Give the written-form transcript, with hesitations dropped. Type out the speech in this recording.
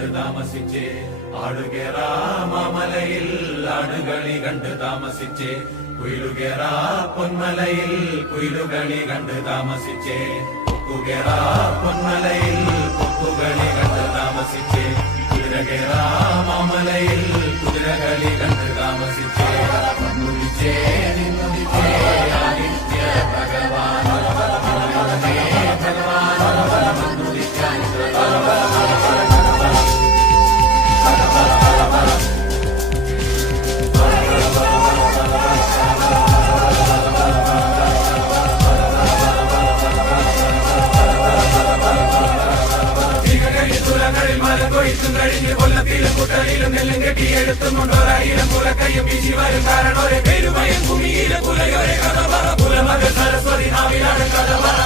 കണ്ട് താമസിച്ചേ. ആടുകേറാ മാമലയിൽ ആടുകളി കണ്ട് താമസിച്ചേ. കുയിലുകേറാ പൊന്മലയിൽ കുയിലുകളി കണ്ട് താമസിച്ചേ. കൊക്കുകേറാ പൊന്മലയിൽ കൊക്കുകളി കണ്ട് താമസിച്ചേ. കുതിരകേറാ മാമലയിൽ കുതിരകളി കണ്ട് താമസിച്ചേ. നിന്നുദിച്ചേ നിന്നുദിച്ചേ ആദിത്യ ഭഗവാൻ കൊയ്ത്തും കഴിഞ്ഞ് കൊല്ലത്തിലും കുട്ടയിലും നെല്ലും കെട്ടിയെടുത്തുകൊണ്ടോരായിരം കുലക്കയ്യും വീശി വരും കാരണോരെ പെരുമയും ഭൂമിയിലെ പുലയോരെ കഥ പറ പുലമകൾ സരസ്വതി നാവിലാണ് കഥ പറ.